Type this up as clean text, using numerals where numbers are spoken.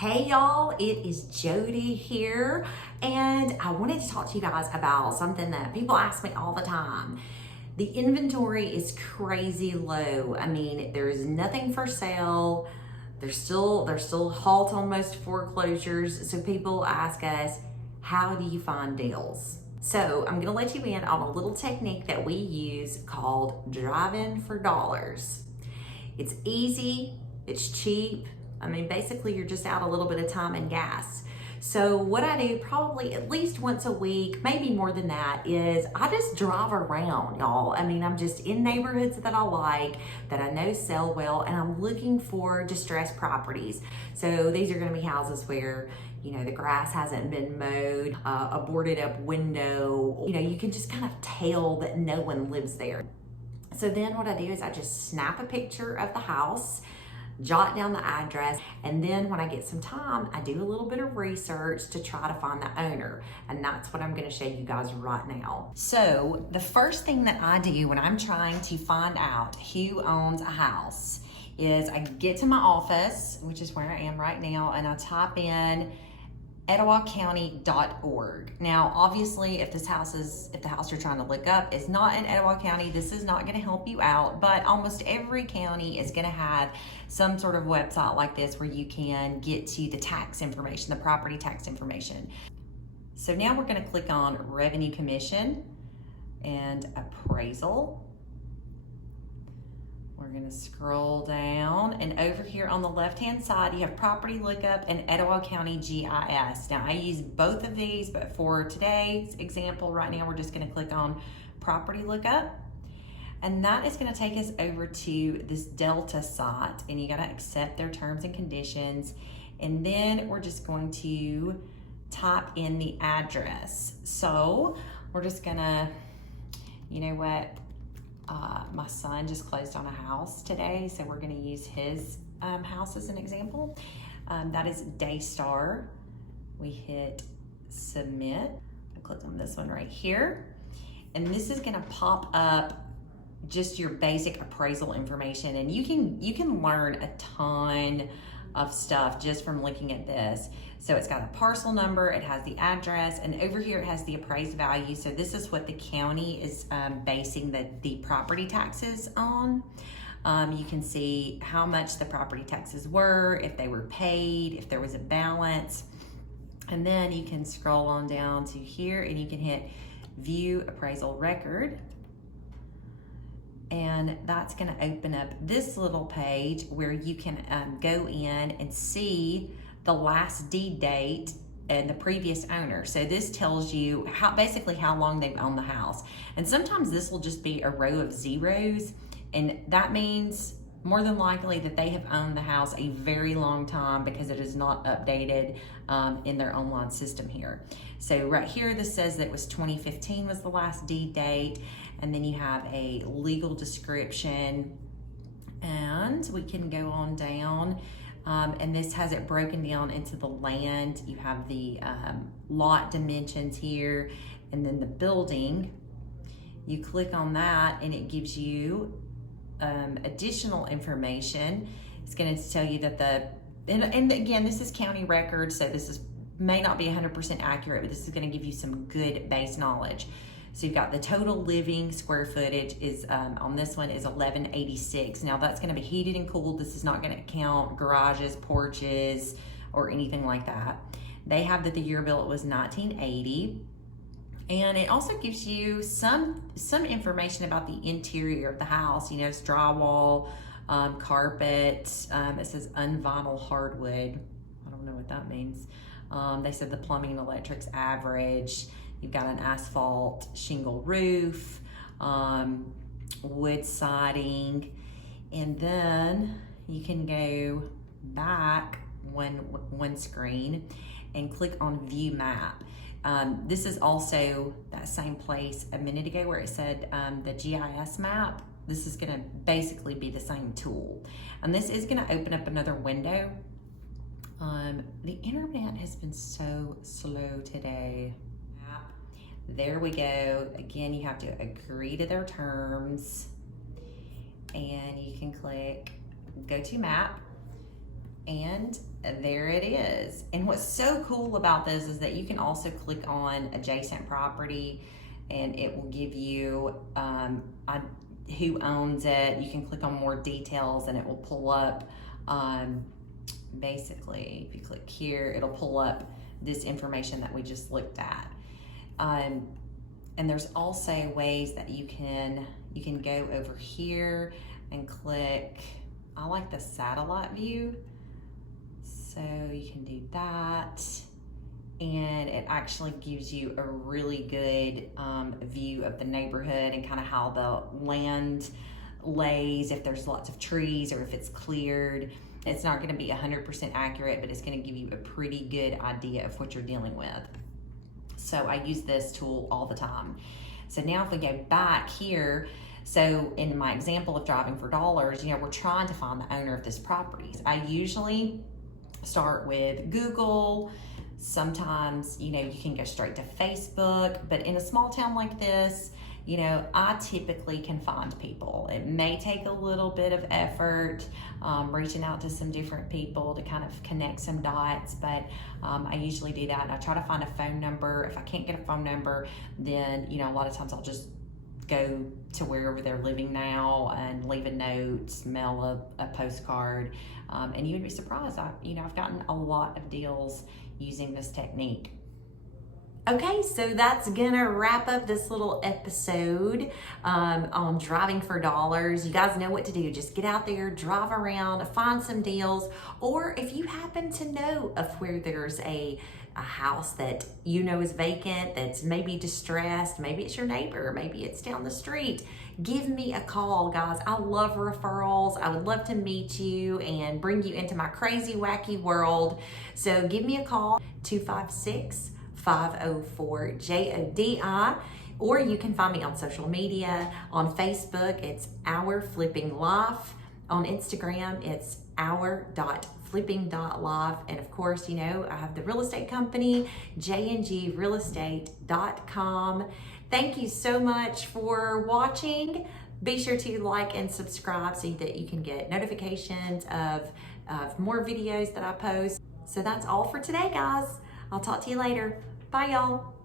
Hey y'all, it is Jody here, and I wanted to talk to you guys about something that people ask me all the time. The inventory is crazy low. I mean, there's nothing for sale. There's still halt on most foreclosures. So people ask us, how do you find deals? So I'm gonna let you in on a little technique that we use called driving for dollars. It's easy, it's cheap. I mean, basically you're just out a little bit of time and gas. So what I do probably at least once a week, maybe more than that, is I just drive around, y'all. I mean, I'm just in neighborhoods that I like, that I know sell well, and I'm looking for distressed properties. So these are gonna be houses where, you know, the grass hasn't been mowed, a boarded up window, you know, you can just kind of tell that no one lives there. So then what I do is I just snap a picture of the house, jot down the address, and then when I get some time, I do a little bit of research to try to find the owner. And that's what I'm gonna show you guys right now. So the first thing that I do when I'm trying to find out who owns a house is I get to my office, which is where I am right now, and I type in EtowahCounty.org. Now, obviously, if the house you're trying to look up is not in Etowah County, this is not going to help you out, but almost every county is going to have some sort of website like this where you can get to the tax information, the property tax information. So now we're going to click on Revenue Commission and Appraisal. We're gonna scroll down, and over here on the left-hand side, you have Property Lookup and Etowah County GIS. Now, I use both of these, but for today's example, right now, we're just gonna click on Property Lookup, and that is gonna take us over to this Delta site, and you gotta accept their terms and conditions, and then we're just going to type in the address. So we're just gonna, you know what? My son just closed on a house today, so we're going to use his house as an example. That is Daystar. We hit submit. I'll click on this one right here, and this is going to pop up just your basic appraisal information, and you can learn a ton of stuff just from looking at this. So it's got a parcel number, it has the address, and over here it has the appraised value. So this is what the county is basing the property taxes on. You can see how much the property taxes were, if they were paid, if there was a balance. And then you can scroll on down to here and you can hit View Appraisal Record. And that's gonna open up this little page where you can go in and see the last deed date and the previous owner. So this tells you basically how long they've owned the house. And sometimes this will just be a row of zeros, and that means more than likely that they have owned the house a very long time because it is not updated in their online system here. So right here, this says that it was 2015 was the last deed date, and then you have a legal description, and we can go on down, and this has it broken down into the land. You have the lot dimensions here, and then the building. You click on that, and it gives you additional information. It's going to tell you that and again, this is county record, so this may not be 100% accurate, but this is going to give you some good base knowledge. So you've got the total living square footage is on this one is 1186. Now that's going to be heated and cooled. This is not going to count garages, porches, or anything like that. They have that the year built was 1980. And it also gives you some information about the interior of the house. You know, it's drywall, carpet. It says unvinyl hardwood. I don't know what that means. They said the plumbing and electric's average. You've got an asphalt shingle roof, wood siding, and then you can go back one screen and click on View Map. This is also that same place a minute ago where it said the GIS map. This is gonna basically be the same tool. And this is gonna open up another window. The internet has been so slow today. There we go. Again, you have to agree to their terms, and you can click go to map, and there it is. And what's so cool about this is that you can also click on adjacent property and it will give you who owns it. You can click on more details and it will pull up, basically, if you click here, it'll pull up this information that we just looked at. And there's also ways that you can go over here and click, I like the satellite view. So you can do that. And it actually gives you a really good view of the neighborhood and kind of how the land lays, if there's lots of trees or if it's cleared. It's not going to be 100% accurate, but it's going to give you a pretty good idea of what you're dealing with. So I use this tool all the time. So now if we go back here, so in my example of driving for dollars, you know, we're trying to find the owner of this property. I usually start with Google. Sometimes, you know, you can go straight to Facebook, but in a small town like this, you know, I typically can find people. It may take a little bit of effort, reaching out to some different people to kind of connect some dots, but I usually do that and I try to find a phone number. If I can't get a phone number, then, you know, a lot of times I'll just go to wherever they're living now and leave a note, mail a postcard, and you would be surprised. I've gotten a lot of deals using this technique. Okay, so that's gonna wrap up this little episode on driving for dollars. You guys know what to do. Just get out there, drive around, find some deals, or if you happen to know of where there's a house that you know is vacant, that's maybe distressed, maybe it's your neighbor, maybe it's down the street, give me a call, guys. I love referrals. I would love to meet you and bring you into my crazy, wacky world. So give me a call, 256-504-JODI, or you can find me on social media. On Facebook, it's Our Flipping Life. On Instagram, it's our.flipping.life. And of course, you know, I have the real estate company, jngrealestate.com. Thank you so much for watching. Be sure to like and subscribe so that you can get notifications of more videos that I post. So that's all for today, guys. I'll talk to you later. Bye, y'all.